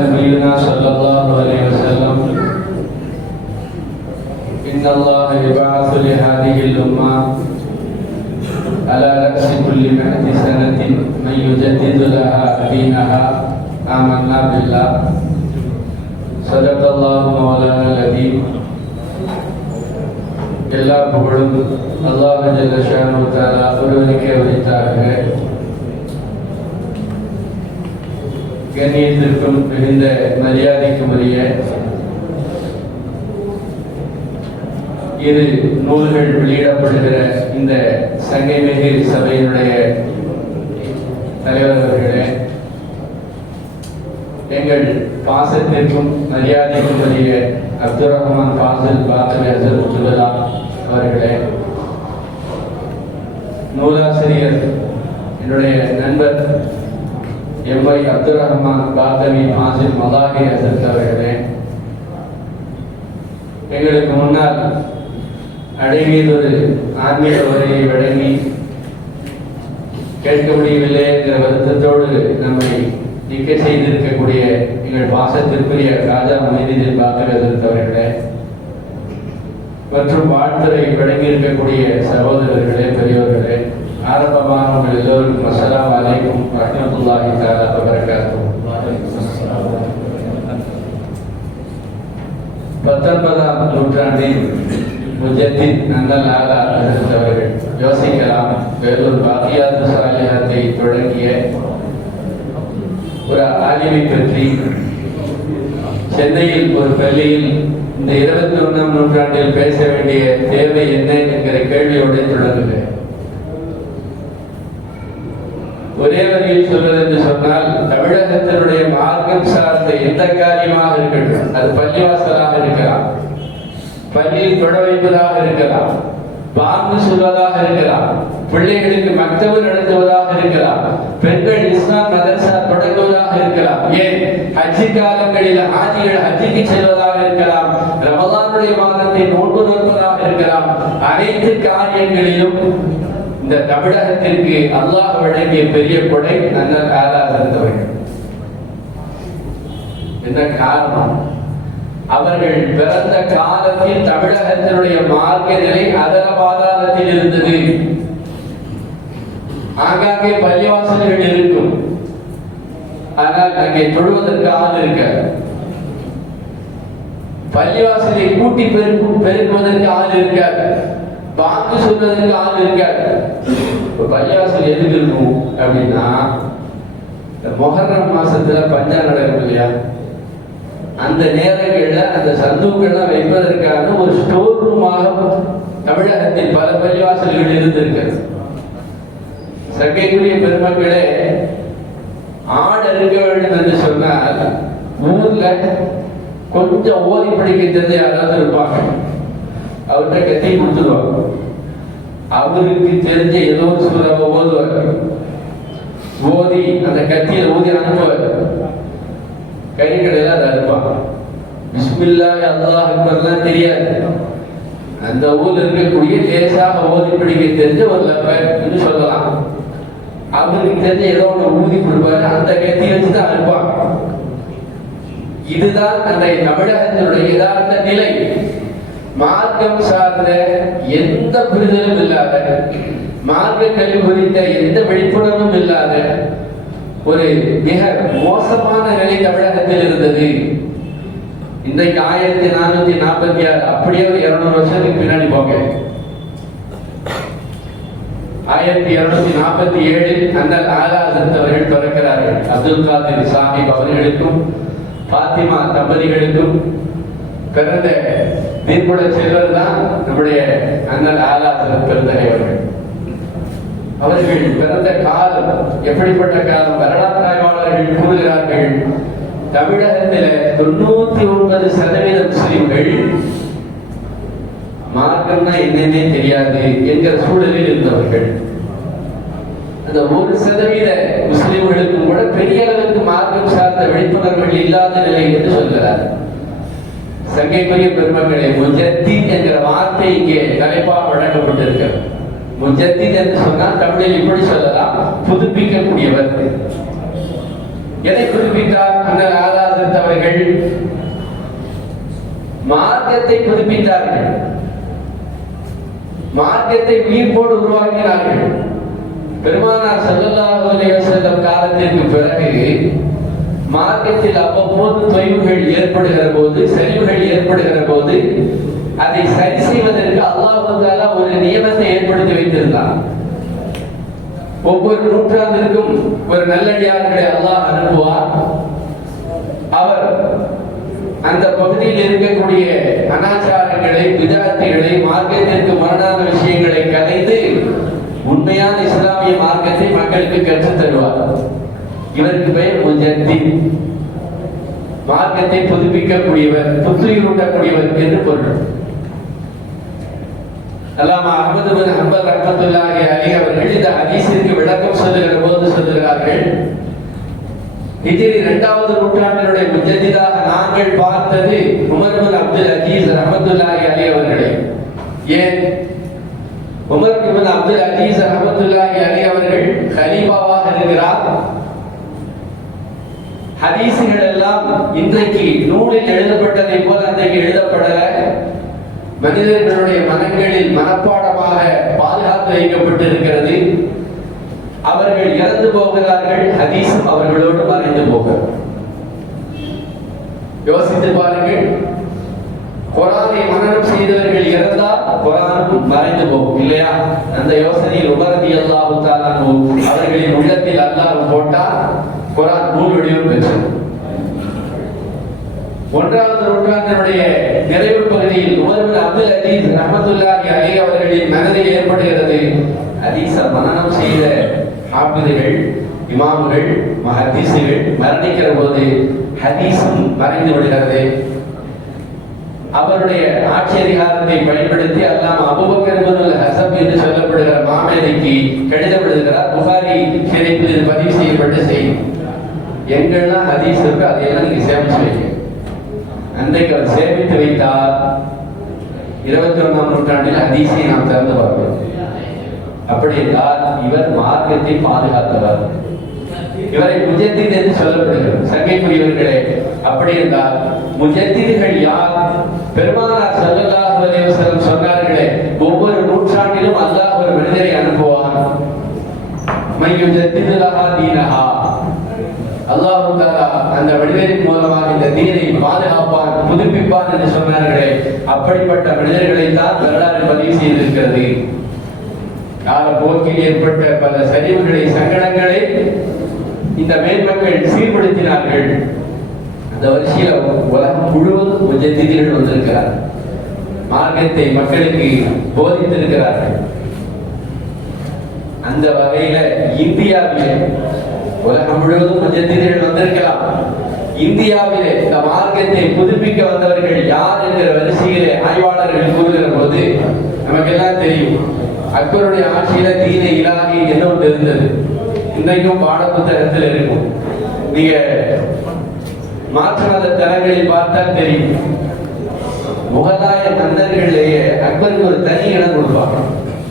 نبينا صلى الله عليه وسلم إن الله يبعث لهذه الأمة على رأس كل مئة سنة من يجدد لها دينها آمنا بالله صدق الله مولانا العظيم எல்லா புகழும் அல்லாஹ் ஜல்ல ஷானு தஆலா ஒருவனுக்கே உரித்தார்கள் கண்ணியத்திற்கும் மிகுந்த மரியாதைக்கும் உரிய இரு நூல்கள் வெளியிடப்படுகிற இந்த சங்கைமிகு சபையினுடைய தலைவர் அவர்களே எங்கள் பாசத்திற்கும் மரியாதைக்கும் உரிய அப்துல் ரஹ்மான் பாசல் பாத்தவி அசர் அவர்களே நூலாசிரியர் என்னுடைய நண்பர் எம்ஐ அப்துல் ரஹ்மான் பாத்தவி மாசில் மலாகி அசத் அவர்களே எங்களுக்கு முன்னால் அடங்கியதொரு ஆன்மீக உரையை வழங்கி கேட்க முடியவில்லை என்கிற வருத்தத்தோடு நம்மை நிற்க செய்திருக்கக்கூடிய எங்கள் பாசத்திற்குரிய ராஜா மனிதில் பாத்திரதத் அவர்களே மற்றும் வாழ்த்துறை வழங்கி இருக்கக்கூடிய சகோதரர்களே பெரியவர்களே ஆரம்பமான உங்கள் எல்லோருக்கும் அஸ்லாம் வலைக்கும் ரஹ்மத்துல்லாஹி தாலா வபரகாத்துஹு பத்தொன்பதாம் நூற்றாண்டில் முஜத்தின் நந்தல் ஆலா அவர்கள் யோசிக்கலாம் வேலூர் பாக்கியாத்து சாலிஹத்தை தொடங்கிய ஒரு ஆலிமை பற்றி சென்னையில் ஒரு பள்ளியில் இந்த இருபத்தி ஒன்றாம் நூற்றாண்டில் பேச வேண்டிய தேவை என்ன என்கிற கேள்வியோடு தொடங்குகிறேன் ஒரே வரியில் சொல்வது என்று சொன்னால் தமிழகத்தினுடைய மார்க்கம் சார்ந்த எந்த காரியமாக இருக்கட்டும் அது பள்ளிவாசலாக இருக்கலாம் பள்ளியில் தொட வைப்பதாக இருக்கலாம் பாங்கு சொல்வதாக இருக்கலாம் பிள்ளைகளுக்கு மக்தவு நடத்துவதாக இருக்கலாம் பெண்கள் இஸ்லாம் மதரசா தொடங்குவதாக இருக்கலாம் ஏன்? ஹஜ்ஜி காலங்களில் ஆஜிகள் ஹஜ்ஜிக்கு செல்வதாக இருக்கலாம் ரமலானுடைய மாதத்தை நோன்பு நோற்பதாக இருக்கலாம் அனைத்து காரியங்களிலும் இந்த தமிழகத்திற்கு அல்லாஹ் வழங்கிய பெரிய கொடை நல்ல ஆலா இருந்தவர்கள். என்ன காரணம்? அவர்கள் பிறந்த காலத்தில் தமிழகத்தினுடைய மார்க்க நிலை அதர பாதாளத்தில் இருந்தது. ஆங்காங்கே பள்ளிவாசல்கள் இருக்கும். ஆனால் அங்கே தொழுவதற்கு ஆள் இருக்க பள்ளிவாசலை கூட்டி பெருக்கும் பெருக்குவதற்கு ஆள் இருக்காது. வாக்கு சொல்றதுக்கு ஆள் இருக்காது இப்ப பையாசல் எதுக்கு இருக்கும் அப்படின்னா இந்த மொஹர்ரம் மாசத்துல பஞ்சா நடக்கும் இல்லையா? அந்த நேரங்களில் அந்த சந்துக்கெல்லாம் வைப்பதற்கான ஒரு ஸ்டோர் ரூமாக தமிழகத்தில் பல பள்ளிவாசல்கள் இருந்திருக்கிறது. சங்கைக்குரிய பெருமக்களே ஆடு இருக்க வேண்டும் என்று சொன்னால் ஊர்ல கொஞ்சம் ஓதி படிக்க யாராவது இருப்பாங்க. அவர்கிட்ட கத்தி கொடுத்துருவாங்க. அவருக்கு தெரிஞ்ச ஏதோ ஒரு சூழல ஓதுவார். ஓதி அந்த கத்தியை ஊதி அனுப்புவார். கறிக்கடையில் அதை அனுப்பாங்க. பிஸ்மில்லா அல்லாஹ் அக்பர்லாம் தெரியாது. அந்த ஊர்ல இருக்கக்கூடிய லேசாக ஓதி படிக்க தெரிஞ்ச ஒரு லப்பர் சொல்லலாம். அவருக்கு தெரிஞ்ச ஏதோ ஒன்று ஊதி கொடுப்பாரு. அந்த கத்தி வச்சு தான் அனுப்பாங்க. இதுதான் அந்த தமிழகத்தினுடைய யதார்த்த நிலை. மார்க்கம் சார்ந்த எந்த புரிதலும் இல்லாத மார்க்க கல்வி குறித்த எந்த விழிப்புணர்வும் இல்லாத ஒரு மிக மோசமான நிலை தமிழகத்தில் இருந்தது. இன்றைக்கு ஆயிரத்தி நானூத்தி நாற்பத்தி ஆறு அப்படியே ஒரு இருநூறு வருஷத்துக்கு பின்னாடி போங்க. ஆயிரத்தி இருநூத்தி நாற்பத்தி ஏழில் அந்த ஆகாசத் அவர்கள் தொடக்கிறார்கள் அப்துல் காதிர் சாஹிப் அவர்களுக்கும் பாத்திமா தம்பதிகளுக்கும் பிறந்த தீர்ப்புட செல்வர் தான் நம்முடைய அண்ணன் ஆலாசன பெருந்தலைவர்கள் அவர்கள் பிறந்த காலம் எப்படிப்பட்ட காலம்? வரலாற்று ஆய்வாளர்கள் கூறுகிறார்கள் தமிழகத்தில் தொண்ணூத்தி ஒன்பது சதவீத முஸ்லிம்கள் மார்க்கம்னா என்னன்னே தெரியாது என்கிற சூழலில் இருந்தவர்கள். அந்த ஒரு சதவீத முஸ்லிம்களுக்கும் கூட பெரிய அளவுக்கு மார்க்கம் சார்ந்த விழிப்புணர்வுகள் இல்லாத நிலை என்று சொல்கிறார். சங்கைக்குரிய பெருமக்களே முஜத்தித் என்கிற வார்த்தை இங்கே தலைப்பாக வழங்கப்பட்டிருக்கிறது. முஜத்தித் என்று சொன்னால் தமிழில் இப்படி சொல்லலாம் புதுப்பிக்கக்கூடியவர். எதை புதுப்பித்தார்? அண்ணல் ஆதாசத் அவர்கள் மார்க்கத்தை புதுப்பித்தார்கள். மார்க்கத்தை உயிர்ப்போடு உருவாக்கினார்கள். பெருமானார் ஸல்லல்லாஹு செல்லும் காலத்திற்கு பிறகு மார்க்கத்தில் அவ்வப்போது தொய்வுகள் ஏற்படுகிற போது சரிவுகள் ஏற்படுகிற போது அதை சரி செய்வதற்கு அல்லாஹ் ஒரு நியமத்தை ஏற்படுத்தி வைத்திருந்தான். ஒவ்வொரு நூற்றாண்டிற்கும் ஒரு நல்லடியார்களை அல்லாஹ் அனுப்புவார். அவர் அந்த பகுதியில் இருக்கக்கூடிய அனாச்சாரங்களை விதார்த்திகளை மார்க்கத்திற்கு மரணான விஷயங்களை கலைந்து உண்மையான இஸ்லாமிய மார்க்கத்தை மக்களுக்கு கற்றுத் தருவார் இவருக்கு பெயர் முஜத்தி மார்க்கத்தை புதுப்பிக்கக்கூடியவர் புத்துயிரூட்டக்கூடியவர் என்று பொருள். அல்லாமா அகமது பின் ஹம்பல் ரஹமத்துல்லாஹி அலி அவர்கள் இந்த ஹதீஸிற்கு விளக்கம் சொல்லுகிற போது சொல்லுகிறார்கள் ஹிஜ்ரி இரண்டாவது நூற்றாண்டினுடைய முஜத்திதாக நாங்கள் பார்த்தது உமர் பின் அப்துல் அஜீஸ் ரஹமத்துல்லாஹி அலி அவர்களே. ஏன்? உமர் பின் அப்துல் அஜீஸ் ரஹமத்துல்லாஹி அலி அவர்கள் கலீஃபாவாக இருக்கிறார். ஹதீசுகள் எல்லாம் இன்றைக்கு நூலில் எழுதப்பட்டதை போல அன்றைக்கு எழுதப்படல. மனிதர்களுடைய மனங்களில் மனப்பாடமாக பாதுகாத்து வைக்கப்பட்டிருக்கிறது. அவர்கள் இறந்து போகிறார்கள் ஹதீசும் அவர்களோடு மறைந்து போகும். யோசித்து பாருங்கள். குரானை மனனம் செய்தவர்கள் இறந்தால் குரானும் மறைந்து போகும் இல்லையா? அந்த யோசனையில் உபரதி அல்லாஹு அவர்களின் உள்ளத்தில் அல்லாஹ் போட்டால் குரான் நூல் வடிவம் பெற்றது. ஒன்றாவது நூற்றாண்டினுடைய நிறைவு பகுதியில் உமர் அப்துல் அஜீஸ் ரஹமத்துல்லாஹி அலி அவர்களின் மனதில் ஏற்படுகிறது. அதீச மனநம் செய்த ஹாபிதுகள் இமாமுகள் ஹதீஸுகள் மரணிக்கிற போது ஹதீஸும் மறைந்து விடுகிறது. அவருடைய ஆட்சி அதிகாரத்தை பயன்படுத்தி அல்லாம் அபுபக்கர் ஹசப் என்று சொல்லப்படுகிற மாமேதைக்கு கடிதம் எழுதுகிறார். புகாரி ஷெரீஃபில் பதிவு செய்யப்பட்ட செய்தி. எங்கெல்லாம் ஹதீஸ் இருக்கோ அதையெல்லாம் நீங்க சேமிச்சு வைங்க. அன்றைக்கு அவர் சேமித்து வைத்தார். இருபத்தி ஒன்றாம் நூற்றாண்டில் ஹதீஸை நாம் திறந்து பார்க்கிறோம் அப்படி என்றால் இவர் மார்க்கத்தை பாதுகாத்தவர். இவரை முஜத்தித் என்று சொல்லப்படுகிறது. சங்கைக்குரியவர்களே அப்படி என்றால் முஜத்திதுகள் யார்? பெருமானார் சல்லல்லாஹு அலைஹி வஸல்லம் சொன்னார்களே ஒவ்வொரு நூற்றாண்டிலும் அல்லாஹ் ஒரு மனிதரை அனுப்புவான். மையுஜத்திது லஹா தீனஹா. அல்லாஹ் அந்த மனிதரின் மூலமாக இந்த தீனை பாதுகாப்பான் புதுப்பிப்பான் என்று சொன்னார்களே. அப்படிப்பட்ட மனிதர்களை தான் வரலாறு பதிவு செய்திருக்கிறது. கால போக்கில் ஏற்பட்ட பல சரிவுகளை சங்கடங்களை இந்த மேன்மக்கள் சீர்படுத்தினார்கள். அந்த வரிசையில உலகம் முழுவதும் முஜத்திதிகள் வந்திருக்கிறார் மார்க்கத்தை மக்களுக்கு போதித்திருக்கிறார்கள். அந்த வகையில இந்தியாவிலே உலகம் முழுவதும் முஜத்திதிகள் வந்திருக்கலாம். இந்தியாவிலே இந்த மார்க்கத்தை புதுப்பிக்க வந்தவர்கள் யார் என்கிற வரிசையிலே ஆய்வாளர்கள் கூறுகிற போது நமக்கு எல்லாம் தெரியும். அக்பருடைய ஆட்சியில தீன இலாகி என்ன ஒன்று இருந்தது? இன்றைக்கும் பாட புத்தகத்தில் இருக்கும். நீங்க மாற்று தலங்களில் பார்த்தால் தெரியும். முகலாய மன்னர்களிலேயே அக்பருக்கு ஒரு தனி இடம் கொடுப்பாங்க.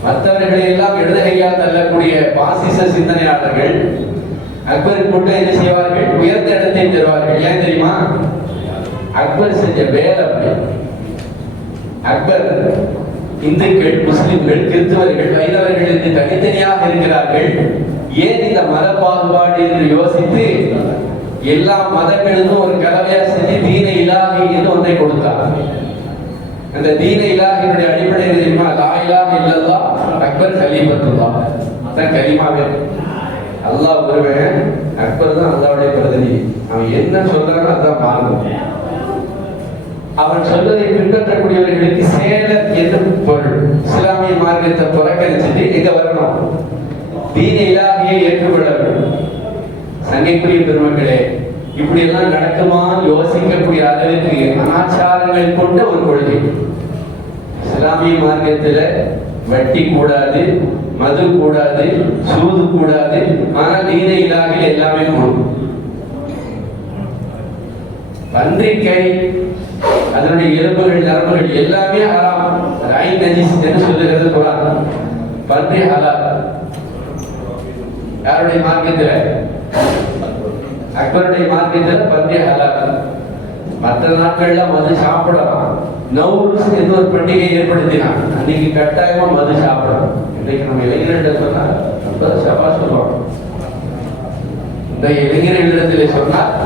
மற்றவர்களை எல்லாம் இடதுகையால் தள்ளக்கூடிய பாசிச சிந்தனையாளர்கள் அக்பருக்கு மட்டும் என்ன செய்வார்கள்? உயர்ந்த இடத்தை தருவார்கள். ஏன் தெரியுமா? அக்பர் செஞ்ச வேலை அப்படி அக்பர் இந்துக்கள் முஸ்லிம்கள் கிறிஸ்தவர்கள் வைணவர்கள் என்று தனித்தனியாக இருக்கிறார்கள். ஏன் இந்த மத பாகுபாடு என்று யோசித்து எல்லா மதங்களுக்கும் ஒரு கலவையா செஞ்சு தீன இலாகி என்று ஒன்றை கொடுத்தார். அந்த தீன இலாகினுடைய அடிப்படையில் தெரியுமா? லா இலாக இல்லல்லாஹ் அக்பர் கலீமத்துல்லாஹ் அதான் கலிமாவே. அல்லாஹ் பெருமை அக்பர் தான் அல்லாவுடைய பிரதிநிதி. அவன் என்ன சொல்றானோ அதான் மாறும் அவன் சொல்வதை பின்பற்றக்கூடியவர்களுக்கு சேலர் என்று பொருள். இஸ்லாமிய மார்க்கத்தை புறக்கணிச்சுட்டு இங்க வரணும். தீன இலாகியை ஏற்றுக்கொள்ள வேண்டும். சங்கைக்குரிய பெருமக்களே இப்படி எல்லாம் நடக்குமா? யோசிக்கக்கூடிய அளவுக்கு அனாச்சாரங்கள் கொண்ட ஒரு கொள்கை. இஸ்லாமிய மார்க்கத்துல வட்டி கூடாது மது கூடாது சூது கூடாது ஆனால் தீன இலாகில் எல்லாமே போகணும். பன்றிக்கை அதனுடைய எலும்புகள் நரம்புகள் எல்லாமே ஹராம். ராய் நஜிஸ் என்று சொல்லுகிறது குரான். பன்றி ஹலால். யாருடைய மார்க்கத்தில் அக்பருடைய மார்க்கத்தில் பன்றி ஹலால். மற்ற நாட்கள்ல மது சாப்பிடலாம். நவுருஸ் என்று ஒரு பண்டிகை ஏற்படுத்தினான் அன்னைக்கு கட்டாயமா மது சாப்பிடலாம் இன்றைக்கு நம்ம இளைஞர்கள் சொன்னா ரொம்ப சபா சொல்லுவாங்க. இந்த இளைஞர்களிடத்தில் சொன்னால்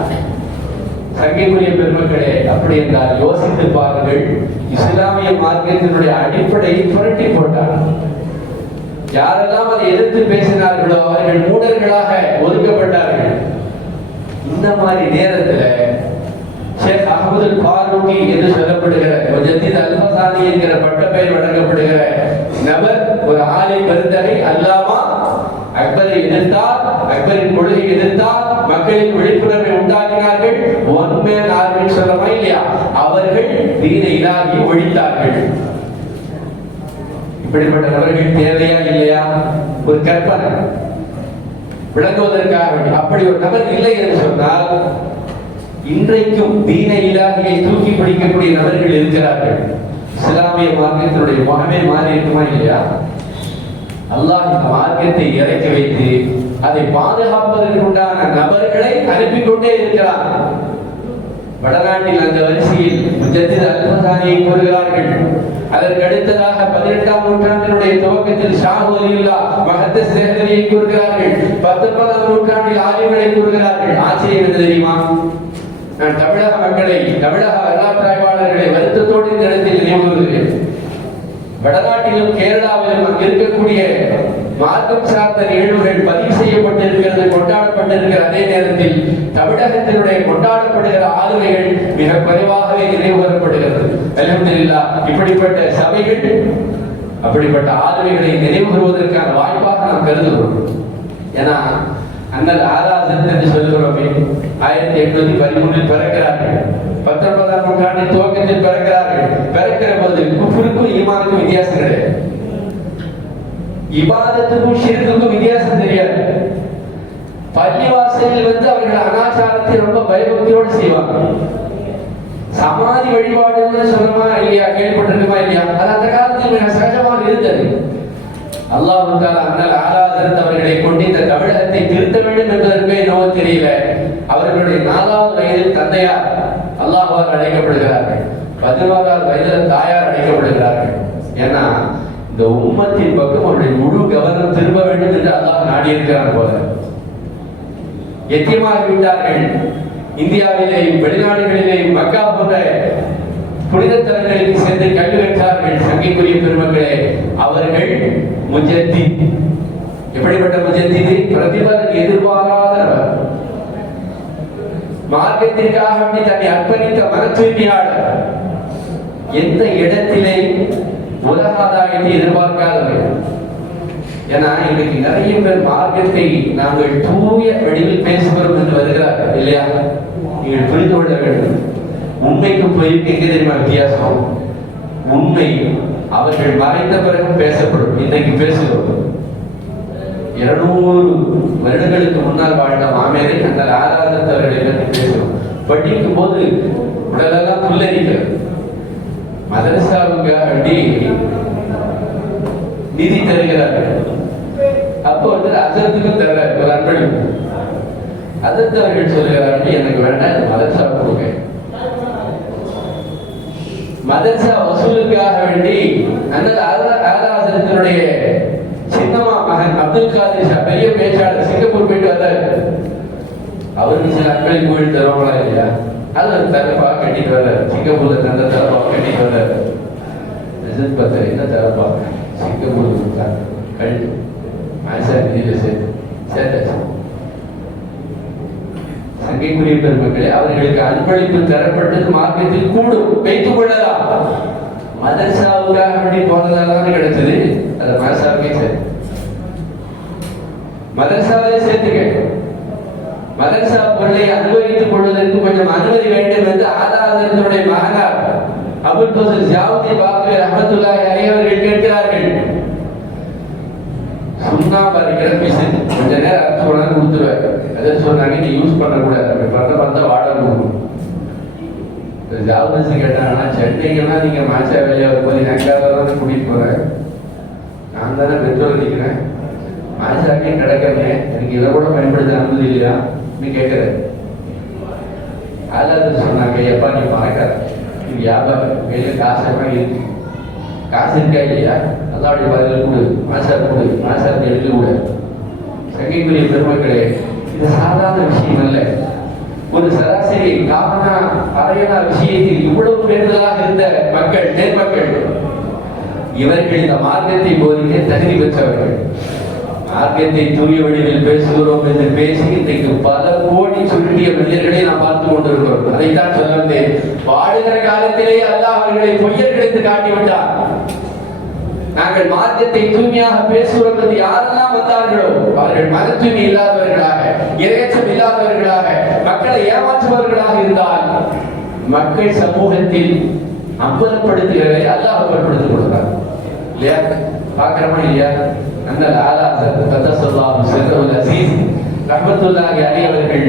சங்கைக்குரிய பெருமக்களே அப்படி என்றால் யோசித்து பாருங்கள் இஸ்லாமிய மார்க்கத்தினுடைய அடிப்படையை புரட்டி போட்டார். யாரெல்லாம் அதை எதிர்த்து பேசினார்களோ அவர்கள் மூடர்களாக ஒதுக்கப்பட்டார்கள். இந்த மாதிரி நேரத்துல ஷேக் அகமது ஃபாரூகி என்று சொல்லப்படுகிற முஜத்தித் அல்பசானி என்கிற பட்டப்பெயர் வழங்கப்படுகிற நபர் ஒரு ஆலை பெருந்தகை அல்லாமா அக்பரை எதிர்த்தார் அக்பரின் கொள்கை எதிர்த்தார் மக்களின் விழிப்புணர்வை உண்டாக்கினார்கள். ஒன் மேன் ஆர்மின்னு சொல்றோமா இல்லையா? அவர்கள் தீன இலாகி ஒழித்தார்கள். இப்படிப்பட்ட நபர்கள் தேவையா இல்லையா? ஒரு கற்பனை. விளங்குவதற்காக அப்படி ஒரு நபர் இல்லை என்று சொன்னால் இன்றைக்கும் தீன இலாகியை தூக்கி பிடிக்கக்கூடிய நபர்கள் இருக்கிறார்கள். இஸ்லாமிய மார்க்கத்தினுடைய முகமே மாறி இருக்குமா இல்லையா? அல்லாஹ் இந்த மார்க்கத்தை இறக்கி வைத்து அதை பாதுகாப்பதற்கு உண்டான நபர்களை அனுப்பி கொண்டே இருக்கிறார். வடநாட்டில் அந்த வரிசையில் முஜத்தித் அல்பசானியை கூறுகிறார்கள் அதற்கு அடுத்ததாக பதினெட்டாம் நூற்றாண்டினுடைய துவக்கத்தில் ஷாஹு அலியுல்லா மகத்த சேகரியை கூறுகிறார்கள் பத்தொன்பதாம் நூற்றாண்டில் ஆய்வுகளை கூறுகிறார்கள். ஆச்சரியம் தெரியுமா? நான் தமிழக மக்களை தமிழக வரலாற்று ஆய்வாளர்களை வருத்தத்தோடு இந்த இடத்தில் நினைவு வடநாட்டிலும் கேரளாவிலும் இருக்கக்கூடிய மார்க்கம் சார்ந்த நிகழ்வுகள் பதிவு செய்யப்பட்டிருக்கிறது கொண்டாடப்பட்டிருக்கிற அதே நேரத்தில் தமிழகத்தினுடைய கொண்டாடப்படுகிற ஆளுமைகள் மிக குறைவாகவே நினைவுகரப்படுகிறது இப்படிப்பட்ட சபைகள் அப்படிப்பட்ட ஆளுமைகளை நினைவுகூறுவதற்கான வாய்ப்பாக நாம் கருதுகிறோம். ஏன்னா அண்ணல் ஆராசன் என்று சொல்லுகிறோமே. ஆயிரத்தி எட்நூத்தி பதிமூன்றில் பிறக்கிறார்கள். பத்தொன்பதாம் நூற்றாண்டின் துவக்கத்தில் பிறக்கிறார்கள். பிறக்கிற போது குஃபருக்கும் ஈமானுக்கும் வித்தியாசம் கிடையாது. இபாதத்துக்கும் ஷிர்க்குக்கும் வித்தியாசம் தெரியாது. பள்ளிவாசலில் வந்து அவர்கள் அனாச்சாரத்தை ரொம்ப பயபக்தியோடு செய்வாங்க சமாதி வழிபாடுன்னு சொன்னமா இல்லையா? கேள்விப்பட்டிருக்குமா இல்லையா? அது அந்த காலத்தில் மிக சகஜமாக இருந்தது. அல்லாஹ் அண்ணல் ஆராதரத் அவர்களை கொண்டு இந்த தமிழகத்தை திருத்த வேண்டும் என்பதற்கே என்னவோ தெரியல. அவர்களுடைய நாலாவது வயதில் தந்தையார் அல்லாஹ்வால் அழைக்கப்படுகிறார்கள். பதினோராவது வயதில் தாயார் அழைக்கப்படுகிறார்கள். ஏன்னா இந்த உம்மத்தின் பக்கம் அவருடைய முழு கவனம் திரும்ப வேண்டும் என்று அல்லாஹ் நாடியிருக்கிறான் போல. எத்தியமாகி விட்டார்கள் இந்தியாவிலேயும் வெளிநாடுகளிலேயும் மக்கா போன்ற புனித தலங்களுக்கு சென்று கல்வி கற்றார்கள் சங்கைக்குரிய பெருமக்களே அவர்கள் முஜத்தி எப்படிப்பட்ட முஜத்திது பிரதிபலன் எதிர்பாராத மார்க்கத்திற்காக வேண்டி தன்னை அர்ப்பணித்த மன தூய்மையாளர் எந்த இடத்திலே உலக ஆதாயத்தை எதிர்பார்க்காதவர்கள் ஏன்னா இன்னைக்கு நிறைய பேர் மார்க்கத்தை நாங்கள் தூய வடிவில் பேசுகிறோம் என்று வருகிறார்கள் இல்லையா? நீங்கள் புரிந்து கொள்ள வேண்டும். உண்மைக்கும் பொய்க்கு எங்க தெரியுமா வித்தியாசம்? உண்மை அவர்கள் மறைந்த பிறகு பேசப்படும். இன்னைக்கு பேசுகிறோம். இருநூறு வருடங்களுக்கு முன்னால் வாழ்ந்த மாமேரை அந்த ஆராதத்தவர்களை பற்றி பேசுகிறோம். படிக்கும் போது உடலெல்லாம் புல்லரிக்கிறது. மதரசாவுக்காக வேண்டி நிதி தருகிறார்கள். அப்போ வந்து அசத்துக்கும் தர்றாரு. ஒரு அன்பளிப்பு. அதற்கு அவர்கள் சொல்கிறார்கள் எனக்கு வேண்டாம். இந்த மதரசா மதரசா வசூலுக்காக வேண்டி அந்த ஆராதனத்தினுடைய சின்னமா மகன் அப்துல் காதிர் பெரிய பேச்சாளர் சிங்கப்பூர் போயிட்டு வந்தார். அவருக்கு சில அன்பளிப்பு கோயில் தருவாங்களா இல்லையா? அது ஒரு தரப்பா கட்டிட்டு வர்றார். சிங்கப்பூர்ல தந்த தரப்பா கட்டிட்டு வர்றார். ரிசல்ட் பார்த்தாரு. என்ன தரப்பா? சிங்கப்பூர் கொடுத்தாங்க மனசா ஆயிஷா நிதியில சேர்த்து சேர்த்தாச்சு. சங்கைக்குரிய பெருமக்களே அவர்களுக்கு அன்பளிப்பு தரப்பட்டது மார்க்கத்தில் கூடும். வைத்துக் கொள்ளலாம். மதரசாவுக்காக வேண்டி போனதால கிடைச்சது அந்த மதரசாவுக்கே சரி. மதரசாவே சேர்த்துக்க. மதரசா பொருளை அனுபவித்துக் கொள்வதற்கு கொஞ்சம் அனுமதி வேண்டும் என்று ஆதாரத்தினுடைய மகனார் அபுல் பசல் ஜாவுதி பாக்கர் ரஹமத்துல்லாஹி அவர்கள் கேட்கிறார்கள். சும்மா அரைக்கிற மிஷின் கொஞ்ச நேரம் அரைச்சு உடனே கொடுத்துருவாரு அதை சொன்னாங்க நீ யூஸ் பண்ணக்கூடாது. அப்படி பார்த்தா பார்த்தா வாட கொடுக்கணும் ஜாபஸ் கேட்டாங்கன்னா சென்னைக்குன்னா நீங்க மாச்சா வேலையாக வரும்போது எனக்காக தான் கூட்டிட்டு போறேன் நான் தானே பெட்ரோல் அடிக்கிறேன் மாச்சாக்கே கிடக்கிறேன் எனக்கு இதை கூட பயன்படுத்த அனுமதி இல்லையா? நீ கேட்கிறேன் அதாவது சொன்னாங்க எப்பா நீ பணக்கார நீ வியாபாரம். வெளியே காசு எல்லாம் இருக்கு. காசு இருக்கா இல்லையா அல்லாவுடைய பதில் கொடு மாசார் கொடு மாசார் எழுதி கொடு. சங்கைக்குரிய பெருமக்களே இது சாதாரண விஷயம் அல்ல. ஒரு சராசரி காமனா அரையனா விஷயத்தில் இவ்வளவு பெறுதலாக இருந்த மக்கள் நேர்மக்கள் இவர்கள் இந்த மார்க்கத்தை போதிக்க தகுதி பெற்றவர்கள். மார்க்கத்தை தூய வழியில் பேசுகிறோம் என்று பேசி இன்றைக்கு பல கோடி சுருட்டிய மனிதர்களை நாம் பார்த்து கொண்டிருக்கிறோம். அதைத்தான் சொல்ல வந்தேன் வாழுகிற காலத்திலே அல்லாஹ் அவர்களை பொய்யர்கள் என்று காட்டிவிட்டார். நாங்கள் மார்க்கத்தை தூய்மையாக பேசுகிறோம் என்று யாரெல்லாம் வந்தார்களோ அவர்கள் மன தூய்மை இல்லாதவர்களாக இரையச்சம் இல்லாதவர்களாக மக்களை ஏமாற்றுபவர்களாக இருந்தால் மக்கள் சமூகத்தில் அம்பலப்படுத்துகிறதை அல்லாஹ் அம்பலப்படுத்திக் கொடுக்கிறார் இல்லையா? பார்க்கிறோமா இல்லையா? அந்த லாலா கத்தசல்லாம் செல்வல் அசீஸ் ரஹமத்துல்லாஹி அலி அவர்கள்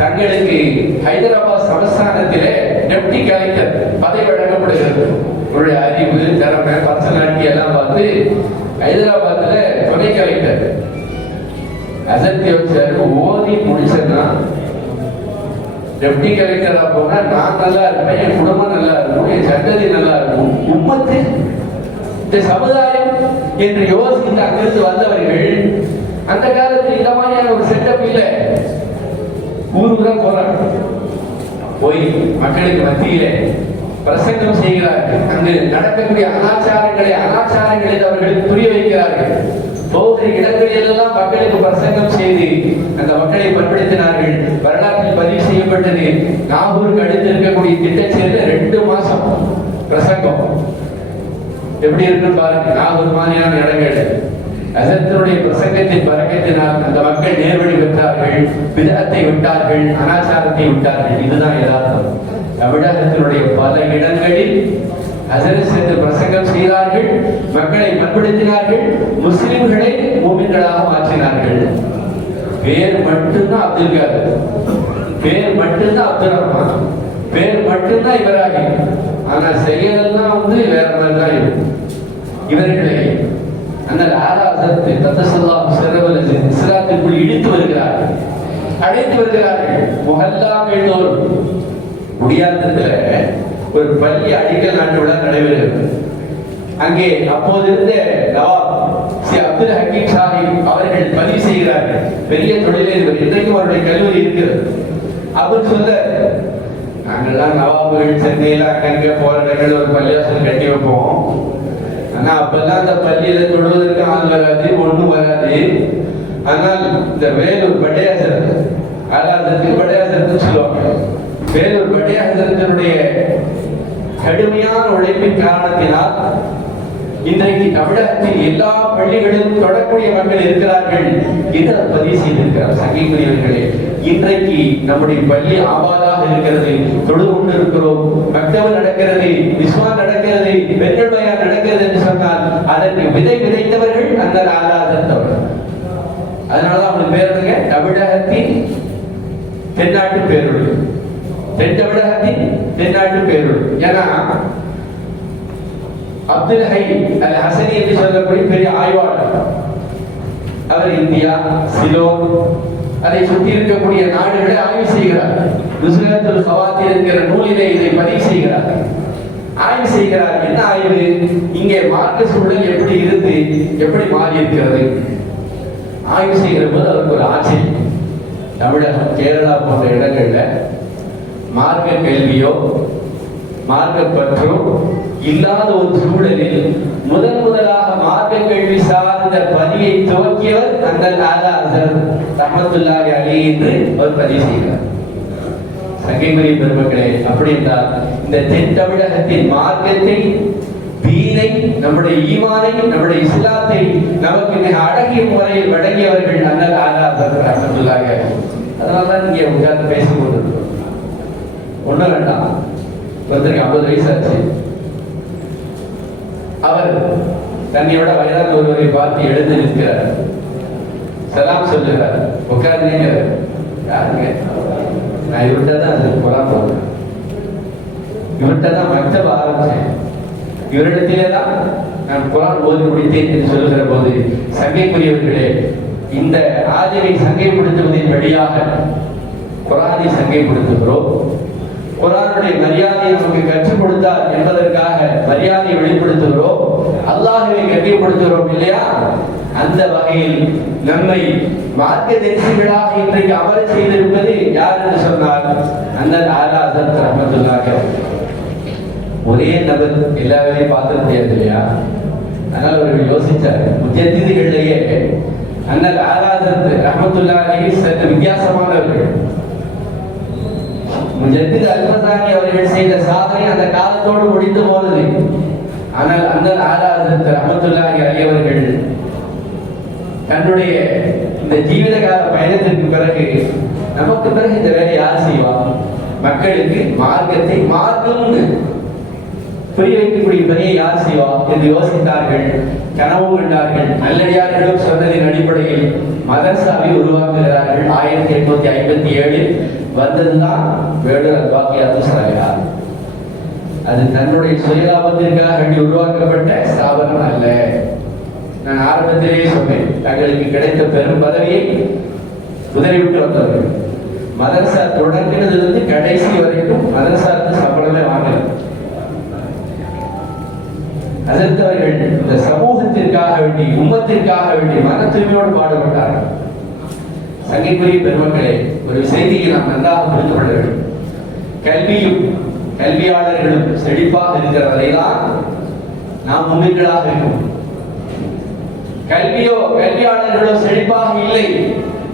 தங்களுக்கு ஹைதராபாத் சமஸ்தானத்திலே டெப்டி கலெக்டர் பதவி வழங்கப்படுகிறது. உங்களுடைய அறிவு திறமை பர்சனாலிட்டி எல்லாம் பார்த்து ஹைதராபாத்ல துணை கலெக்டர். அசத்திய வச்சாரு ஓதி முடிச்சேன்னா டெப்டி கலெக்டரா போனா நான் நல்லா இருப்பேன் என் குடும்பம் நல்லா இருக்கும் என் சந்ததி நல்லா இருக்கும். உம்மத்து இந்த சமுதாயம் என்று யோசித்து அங்கிருந்து வந்தவர்கள் அந்த காலத்தில் இந்த மாதிரியான ஒரு செட்டப் இல்லை. ஊருக்கு தான் போறாங்க. போய் மக்களுக்கு மத்தியிலே பிரசங்கம் செய்கிறார்கள். அங்கு நடக்கக்கூடிய அனாச்சாரங்களை அனாச்சாரங்களை அவர்களுக்கு புரிய வைக்கிறார்கள். போகிற இடங்களிலெல்லாம் மக்களுக்கு பிரசங்கம் செய்து அந்த மக்களை பண்படுத்தினார்கள். வரலாற்றில் பதிவு செய்யப்பட்டது. நாகூருக்கு அடுத்து இருக்கக்கூடிய திட்டச்சேரியில் ரெண்டு மாசம் பிரசங்கம். எப்படி இருக்கு பாருங்க. நான் ஒரு மாதிரியான இடங்கள் அசத்தினுடைய பிரசங்கத்தின் பறக்கத்தினால் அந்த மக்கள் நேர்வழி விட்டார்கள் விதத்தை விட்டார்கள் அனாச்சாரத்தை விட்டார்கள். இதுதான் யதார்த்தம். தமிழகத்தினுடைய பல இடங்களில் அசரி சேர்ந்து பிரசங்கம் செய்தார்கள் மக்களை பண்படுத்தினார்கள் முஸ்லிம்களை மூமின்களாக மாற்றினார்கள். பேர் மட்டும்தான் அப்துல் காதர் பேர் மட்டும்தான் அப்துல் ரஹ்மான். பேர் மட்டும்தான் இப்ராஹிம். ஆனா செயலெல்லாம் வந்து வேற மாதிரி தான் இருக்கும். இவர்களை அந்த ஆராதத்தை தத்தசல்லாம் சிறவல் இஸ்லாத்திற்குள் இழுத்து வருகிறார்கள். அழைத்து வருகிறார்கள். முகல்லா தோறும் முடியாததுல ஒரு பள்ளி அடிக்கல் நாட்டு விழா நடைபெறுகிறது. அங்கே அப்போது இருந்த நவாப் ஸ்ரீ அப்துல் ஹக்கீம் சாஹிப் அவர்கள் பதிவு செய்கிறார்கள். பெரிய தொழிலதிபர் இன்றைக்கும் அவருடைய கல்லூரி இருக்கிறது. அவர் சொல்ல நாங்கள்லாம் நவாபுகள் சென்னையில் அங்கங்க போற இடங்கள் ஒரு பள்ளிவாசல் கட்டி வைப்போம். ஆனால் அப்பெல்லாம் அந்த பள்ளியில் தொடுவதற்கு ஆள் வராது ஒன்றும் வராது. ஆனால் இந்த வேலூர் படையாசர் அதாவது படையாசர்னு சொல்லுவாங்க. வேலூர் படையாசரத்தினுடைய கடுமையான உழைப்பின் காரணத்தினால் இன்றைக்கு தமிழகத்தில் எல்லா பள்ளிகளிலும் தொடக்கூடிய மக்கள் இருக்கிறார்கள். இதை பதிவு செய்திருக்கிறார் சங்கிக்குரியவர்களே. இன்றைக்கு நம்முடைய பள்ளி ஆபாதாக இருக்கிறது தொழுது கொண்டு இருக்கிறோம் மக்தவ நடக்கிறது விஸ்வா நடக்கிறது பெண்கள் பயான் நடக்கிறது என்று சொன்னால் அதற்கு விதை விதைத்தவர்கள் அந்த ஆராதத்தவர்கள் அதனாலதான் அவங்களுக்கு பேர் இருக்க தமிழகத்தின் தென்னாட்டு பேரொழி. தென் தமிழகத்தின் தென்னாட்டு பேரொழி. ஏன்னா அப்துல் ஹை அல் ஹசனி என்று சொல்லக்கூடிய பெரிய ஆய்வாளர். அவர் இந்தியா சிலோன் அதை சுற்றி இருக்கக்கூடிய நாடுகளை ஆய்வு செய்கிறார். குஜராத்தில் சவாத்தி என்கிற நூலிலே இதை பதிவு செய்கிறார். ஆய்வு செய்கிறார். என்ன ஆய்வு? இங்கே மார்க்க சூழல் எப்படி இருந்து எப்படி மாறி இருக்கிறது ஆய்வு செய்கிற போது அவருக்கு ஒரு ஆச்சரியம் தமிழகம் கேரளா போன்ற இடங்கள்ல மார்க்க கல்வியோ மார்க்க பற்றோ இல்லாத ஒரு சூழலில் முதன் முதலாக மார்க்க கல்வி சார்ந்த பதிவை துவக்கியவர் அந்த நாதா ரஹமத்துல்லாஹி அலி என்று அவர் பதிவு செய்கிறார். சங்கைமரி பெருமக்களே அப்படி என்றால் இந்த தென் தமிழகத்தின் மார்க்கத்தை தீனை நம்முடைய ஈமானை நம்முடைய இஸ்லாத்தை நமக்கு மிக அழகிய முறையில் வழங்கியவர்கள் அண்ணல் ஆதா ரஹமத்துல்லாஹி அலி அதனால இங்கே உட்கார்ந்து பேசிக் ஒன்றும் வேண்டாம். ஒருத்தருக்கு ஐம்பது வயசு ஆச்சு. அவர் தன்னையோட வயதான ஒருவரை பார்த்து எழுந்து நிற்கிறார். சலாம் சொல்லுகிறார் உட்காருங்க. யாருங்க? நான் இவர்கிட்ட தான் அது குரான் போகிறேன் இவர்கிட்ட தான் மக்தப் ஆரம்பிச்சேன் இவரிடத்திலே தான் நான் குரான் ஓதி முடித்தேன் என்று சொல்லுகிற போது சங்கைக்குரியவர்களே இந்த ஆதிரை சங்கைப்படுத்துவதின் வழியாக குரானை சங்கைப்படுத்துகிறோம். குரானுடைய மரியாதையை நமக்கு கற்றுக் கொடுத்தார் என்பதற்காக மரியாதையை வெளிப்படுத்துகிறோம். அல்லாஹுவை கண்ணியப்படுத்துகிறோம் இல்லையா? அந்த வகையில் நம்மை மார்க்க தரிசிகளாக இன்றைக்கு அமர செய்திருப்பது யார் என்று சொன்னார் அந்த ஆலா ஹசரத் ஒரே நபர் எல்லா வேலையும் பார்த்து முடியாது இல்லையா? அதனால அவர்கள் யோசித்தார் முத்தியதிதிகளிலேயே அண்ணல் ஆராதத்து ரஹமத்துல்லாஹி சற்று வித்தியாசமானவர்கள். முஜத்தித் அல்மசானி அவர்கள் செய்த சாதனை அந்த காலத்தோடு முடிந்து போனது. ஆனால் அந்த ஆராதத்து ரஹமத்துல்லாஹி அலியவர்கள் தன்னுடைய இந்த ஜீவித கால பயணத்திற்கு பிறகு நமக்கு பிறகு இந்த வேலை யார் செய்வா மக்களுக்கு மார்க்கத்தை மார்க்கம்னு புரிய வைக்கக்கூடிய பணியை யார் செய்வா? என்று யோசித்தார்கள். கனவு கண்டார்கள். நல்லடியார்களும் சொன்னதின் அடிப்படையில் மதரசாவை உருவாக்குகிறார்கள். ஆயிரத்தி எட்நூத்தி ஐம்பத்தி ஏழில் வந்ததுதான் வேடூர் அல்வாக்கியாத்து சாலையா அது தன்னுடைய சுயலாபத்திற்காக வேண்டி உருவாக்கப்பட்ட ஸ்தாபனம் அல்ல. நான் ஆரம்பத்திலேயே சொன்னேன் தங்களுக்கு கிடைத்த பெரும் பதவியை உதறிவிட்டு வந்தவர்கள். மதரசா தொடங்கினதுலேருந்து கடைசி வரைக்கும் மதரசாவுக்கு சம்பளமே வாங்கல. அதற்கு அவர்கள் இந்த சமூகத்திற்காக வேண்டி உம்மத்திற்காக வேண்டி மன தூய்மையோடு பாடுபட்டார்கள். சங்கைக்குரிய பெருமக்களே ஒரு செய்தியை நாம் நன்றாக புரிந்து கொள்ள வேண்டும். கல்வியும் கல்வியாளர்களும் செழிப்பாக இருக்கிற வரைதான் நாம் முன்னீர்களாக இருக்கும் கல்வியோ கல்வியாளர்களோ செழிப்பாக இல்லை.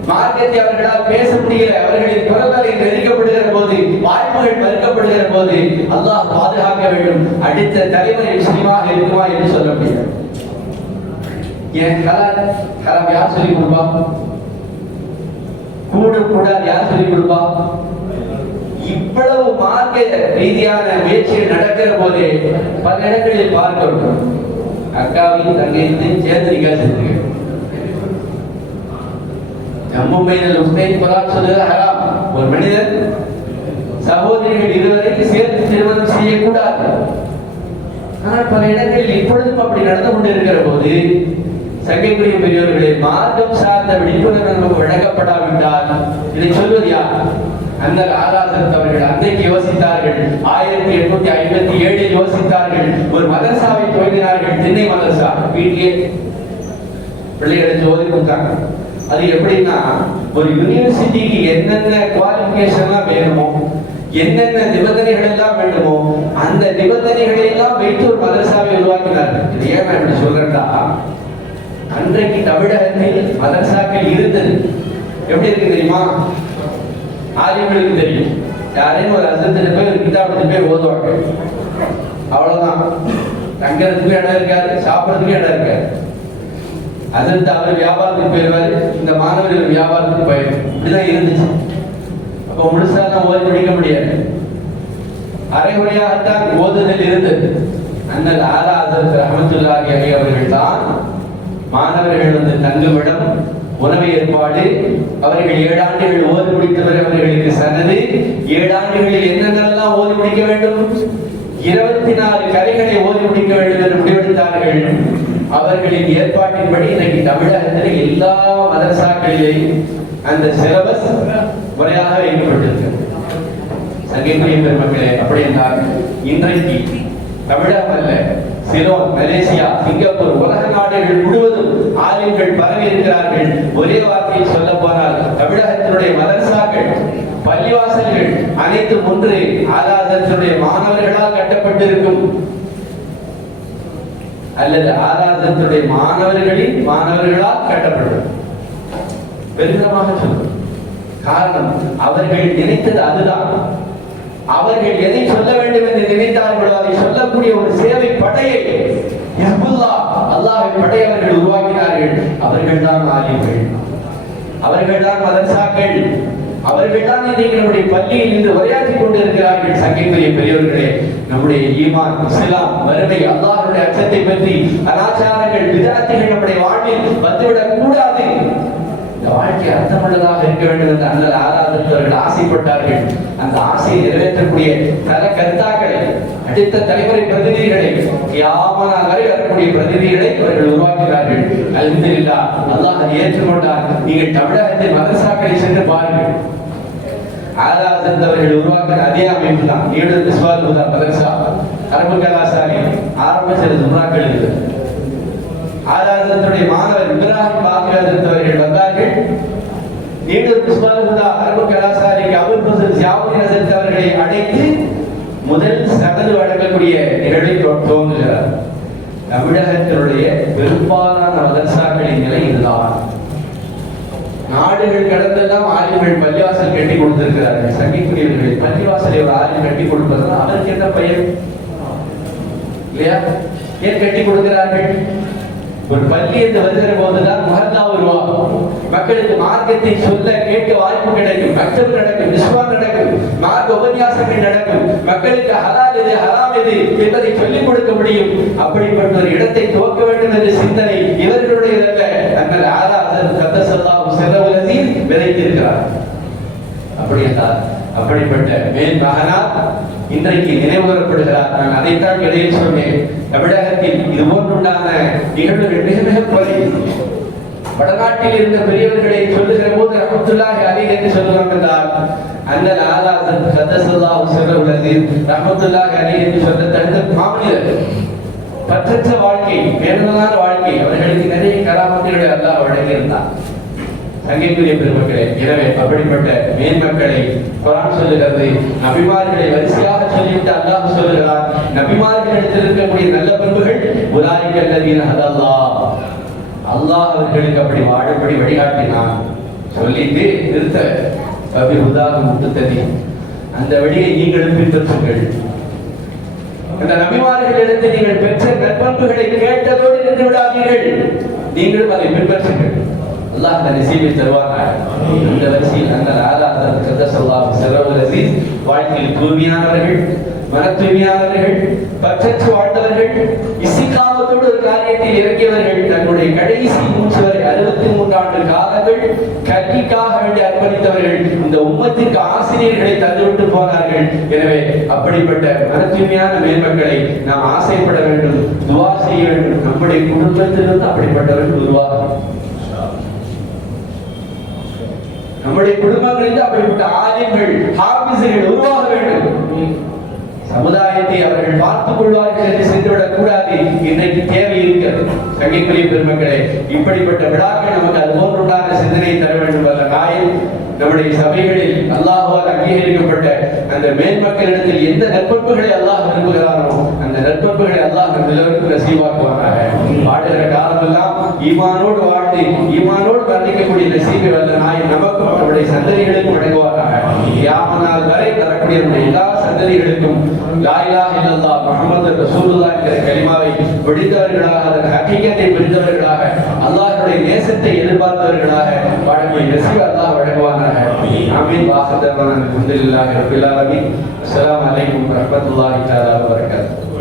மார்க்கத்தை அவர்களால் பேச முடியல அவர்களின் குரல்களை நெருக்கப்படுகிற போது வாய்ப்புகள் மறுக்கப்படுகிற போது அல்லாஹ் பாதுகாக்க வேண்டும். அடுத்த தலைமுறை முஸ்லிமாக இருக்குமா என்று சொல்ல முடியாது. என் கலாம் கலாம் யார் சொல்லிக் கொடுப்பா? கூடு கூடாது யார் சொல்லிக் கொடுப்பா? இவ்வளவு மார்க்க ரீதியான முயற்சிகள் நடக்கிற போதே பல இடங்களில் பார்க்கிறோம் அக்காவையும் தங்கையும் சேர்ந்து நிக்கா செஞ்சிருக்கேன் ஜம்மு பைனல் உஸ்தைன் குரான் சொல்லுகிற ஹராம். ஒரு மனிதன் சகோதரிகள் இருவரையும் சேர்த்து திருமணம் செய்யக்கூடாது. ஆனால் பல இடங்களில் இப்பொழுதும் அப்படி நடந்து கொண்டிருக்கிற போது சங்கைக்குரிய பெரியவர்களே மார்க்கம் சார்ந்த விழிப்புணர்வு நமக்கு வழங்கப்படாவிட்டால் இதை சொல்வது யார்? அந்த ஆராதரத் அவர்கள் அன்றைக்கு யோசித்தார்கள். ஆயிரத்தி எட்நூத்தி ஐம்பத்தி ஏழில் யோசித்தார்கள். ஒரு மதரசாவை துவங்கினார்கள். திண்ணை மதரசா வீட்டிலே பிள்ளைகளுக்கு ஓதி கொண்டாங்க அது எப்படின்னா ஒரு யூனிவர்சிட்டிக்கு என்னென்ன குவாலிபிகேஷன்லாம் வேணுமோ என்னென்ன நிபந்தனைகள் எல்லாம் வேண்டுமோ அந்த நிபந்தனைகளை எல்லாம் வைத்து ஒரு மதரசாவை உருவாக்கினார்கள். இது ஏன் நான் சொல்றேன்டா அன்றைக்கு தமிழகத்தில் மதரசாக்கள் இருந்தது. எப்படி இருக்கு தெரியுமா? ஆரியங்களுக்கு தெரியும். யாரையும் ஒரு அசத்துல போய் ஒரு கிதாபத்தை போய் ஓதுவாங்க. அவ்வளவுதான். தங்கறதுக்கு இடம் இருக்காது சாப்பிடறதுக்கு இடம் இருக்காது. அதற்கு அவர் வியாபாரத்துக்கு போயிடுவாரு. இந்த மாணவர்கள் வியாபாரத்துக்கு போயிடும் இப்படிதான் இருந்துச்சு. அப்ப முழுசா நான் ஓதி முடிக்க முடியாது. அரைகுறையாகத்தான் ஓதுதல் இருந்தது. அந்த ஆராதர் ரஹமத்துல்லாஹி அலி அவர்கள் தான் மாணவர்கள் வந்து தங்குமிடம் உணவு ஏற்பாடு அவர்கள் ஏழு ஆண்டுகள் ஓதி முடித்தவர் அவர்களுக்கு சனது ஏழு ஆண்டுகளில் என்னென்னலாம் ஓதி முடிக்க வேண்டும்? இருபத்தி நாலு கலைகளை ஓதி முடிக்க வேண்டும் என்று முடிவெடுத்தார்கள். அவர்களின் ஏற்பாட்டின்படி இன்னைக்கு தமிழகத்தில் எல்லா மதரசாக்களிலேயும் அந்த சிலபஸ் முறையாக வைக்கப்பட்டிருக்கு சங்கைக்குரிய பெருமக்களே அப்படி என்றால் இன்றைக்கு தமிழகம் அல்ல சிலோன் மலேசியா சிங்கப்பூர் உலக நாடுகள் முழுவதும் ஆலயங்கள் பரவி இருக்கிறார்கள் ஒரே வார்த்தையில் சொல்ல போனால் தமிழகத்தினுடைய மதரசாக்கள் பள்ளிவாசல்கள் அனைத்து ஒன்று. ஆதாரத்தினுடைய மாணவர்களால் கட்டப்பட்டிருக்கும் அல்லது ஆராதனத்துடைய மாணவர்களின் மாணவர்களால் கட்டப்படும். பெருமிதமாக சொல்றோம். காரணம் அவர்கள் நினைத்தது அதுதான். அவர்கள் எதை சொல்ல வேண்டும் என்று நினைத்தார்களோ அதை சொல்லக்கூடிய ஒரு சேவை படையை அல்லாஹை அல்லாஹ்வின் படை அவர்கள் உருவாக்கினார்கள். அவர்கள் தான் ஆலிம்கள். அவர்கள் தான் மதரசாக்கள். அவர்கள் இன்றைக்கு நம்முடைய பள்ளியில் இன்று உரையாற்றிக் கொண்டிருக்கிறார்கள். சங்கைக்குரிய பெரியவர்களே நம்முடைய ஈமான் இஸ்லாம் வறுமை அல்லாஹ்வுடைய அச்சத்தை பற்றி அனாச்சாரங்கள் விதார்த்திகள் நம்முடைய வாழ்வில் வந்துவிடக் கூடாது இந்த வாழ்க்கை அர்த்தமுள்ளதாக இருக்க வேண்டும் என்று அண்ணல் ஆராதவர்கள் ஆசைப்பட்டார்கள். அந்த ஆசையை நிறைவேற்றக்கூடிய பல கருத்தாக்களை அடுத்த தலைமுறை பிரதிநிதிகளை யாமனா வரை வரக்கூடிய பிரதிநிதிகளை அவர்கள் உருவாக்கினார்கள் அல்ஹம்துலில்லா அல்லாஹ் அதை ஏற்றுக்கொண்டார். நீங்கள் தமிழகத்தில் மதரசாக்களை சென்று பாருங்கள். ஆராதன் அவர்கள் உருவாக்குற அதே அமைப்பு தான். ஈடு விஸ்வால் ஹுதா மதரசா அரபு கலாசாலை ஆரம்பிச்சது தும்ராக்களுக்கு ஆராதனுடைய மாணவர் இப்ராஹிம் பாக்கியாதத்தவர்கள் வந்தார்கள். நீடூர் புஷ்பாலுதா அரபு கலாசாரிக்கு அபுல் ஃபசல் ஜாவுதீன் ஹசரத் அவர்களை அழைத்து முதல் சகது வழங்கக்கூடிய நிகழ்வை துவ- துவங்குகிறார். தமிழகத்தினுடைய பெரும்பாலான மதரசாக்களின் நிலை இதுதான். நாடுகள் கடந்தெல்லாம் ஆலிம்கள் பள்ளிவாசல் கட்டி கொடுத்திருக்கிறார்கள். சங்கிக்குரியவர்கள் பள்ளிவாசலை ஒரு ஆலிம் கட்டி கொடுப்பதுனா அதற்கு என்ன பயன் இல்லையா? ஏன் கட்டி கொடுக்கிறார்கள்? ஒரு பள்ளி வருகிற போதுதான் மகல்லா உருவாகும் மக்களுக்கு மார்க்கத்தை சொல்ல கேட்க வாய்ப்பு கிடைக்கும். மக்தம் நடக்கும் விஸ்வாம் நடக்கும் மார்க்க உபன்யாசங்கள் நடக்கும். மக்களுக்கு ஹலால் இது ஹராம் இது என்பதை சொல்லிக் கொடுக்க முடியும். அப்படிப்பட்ட ஒரு இடத்தை துவக்க வேண்டும் என்ற சிந்தனை இவர்களுடையதல்ல தங்கள் ஆராதர் கத்தசல்லாவும் செல்லவுலத்தில் விதைத்திருக்கிறார். அப்படி அப்படிப்பட்ட மேல் மகனார் இன்றைக்கு நினைவுகூரப்படுகிறார் நான் அதைத்தான் இடையில் சொன்னேன். தமிழகத்தில் இது போன்றுண்டான நிகழ்வுகள் மிக மிக குறைவு. வடநாட்டில் இருந்த பெரியவர்களை சொல்லுகிற போது ரஹமத்துல்லாஹி அலி என்று சொல்லுவாங்க என்றால் அந்த ஆலாசன் கத்தசல்லாஹு செல்லவுள்ளது ரஹமத்துல்லாஹி அலி என்று சொல்ல தகுந்த மாமனிதர் பற்றற்ற வாழ்க்கை வேதனான வாழ்க்கை. அவர்களுக்கு நிறைய கராமத்துகளை அல்லாஹ் வழங்கியிருந்தார் சங்கைக்குரிய பெருமக்களே எனவே அப்படிப்பட்ட மேன்மக்களை குரான் சொல்லுகிறது நபிமார்களை வரிசையாக சொல்லிவிட்டு அல்லாஹ் சொல்லுகிறார் நபிமார்களிடத்தில் இருக்கக்கூடிய நல்ல பண்புகள் உலாய்க்க அல்லதீன அல்லாஹ் அவர்களுக்கு அப்படி வாழும்படி வழிகாட்டினான். சொல்லிட்டு நிறுத்த. கபி உதாக முத்துத்ததி அந்த வழியை நீங்களும் பின்பற்றுங்கள். அந்த நபிமார்களிடத்தில் நீங்கள் பெற்ற நற்பண்புகளை கேட்டதோடு நின்று விடாதீர்கள். நீங்களும் அதை பின்பற்றுங்கள். அல்லாஹ் அந்த நசீபை தருவாங்க இந்த வரிசையில் அந்த ஆதாரம் கதசல்லாஹ் சிறவுல் அசீஸ் வாழ்க்கையில் தூய்மையானவர்கள் மன தூய்மையானவர்கள் பற்றற்று வாழ்ந்தவர்கள் இசிக்காலத்தோடு ஒரு காரியத்தில் இறங்கியவர்கள் தன்னுடைய கடைசி மூச்சு வரை அறுபத்தி மூன்றாண்டு காலங்கள் கல்விக்காக வேண்டி அர்ப்பணித்தவர்கள் இந்த உம்மத்திற்கு ஆசிரியர்களை தந்துவிட்டு போனார்கள். எனவே அப்படிப்பட்ட மன தூய்மையான மேன்மக்களை நாம் ஆசைப்பட வேண்டும் துவா செய்ய வேண்டும். நம்முடைய குடும்பத்திலிருந்து அப்படிப்பட்டவர்கள் உருவாகும் நம்முடைய குடும்பங்களில் அப்படிப்பட்ட ஆலயங்கள் ஹாபிசுகள் உருவாக வேண்டும். சமுதாயத்தை அவர்கள் பார்த்துக் கொள்வார்கள் என்று சென்றுவிடக் கூடாது. இன்றைக்கு தேவை இருக்கிறது. கங்கைக்குரிய பெருமக்களே இப்படிப்பட்ட விழாக்கள் நமக்கு அது போன்றுண்டான சிந்தனையை தர வேண்டும் என்ற காயம் நம்முடைய சபைகளில் அல்லாஹுவால் அங்கீகரிக்கப்பட்ட அந்த மேன்மக்களிடத்தில் எந்த நற்பண்புகளை அல்லாஹ் விரும்புகிறாரோ அந்த நற்பண்புகளை அல்லாஹ் நம் எல்லோருக்கும் நசீவாக்குவானாக. வாழுகிற காலமெல்லாம் ஈமானோடு வாழ்ந்து ஈமானோடு வர்ணிக்கக்கூடிய நசீபை வல்ல நாய் நமக்கும் நம்முடைய சந்ததிகளுக்கும் வழங்குவாராக யாமனால் வரை தரக்கூடிய எல்லா சந்ததிகளுக்கும் லாயிலா இல்லல்லா முகமது ரசூலுல்லா என்கிற கலிமாவை பிடித்தவர்களாக அதன் ஹக்கீகத்தை பிடித்தவர்களாக அல்லாஹ்வுடைய நேசத்தை எதிர்பார்த்தவர்களாக வாழக்கூடிய நசீப் அல்லாஹ் வழங்குவானாக. ஆமீன். வாஹதவான அல்ஹம்துலில்லாஹி ரப்பில் ஆலமீன். அஸ்ஸலாமு அலைக்கும் வரஹ்மத்துல்லாஹி தஆலா வபரகாத்துஹு.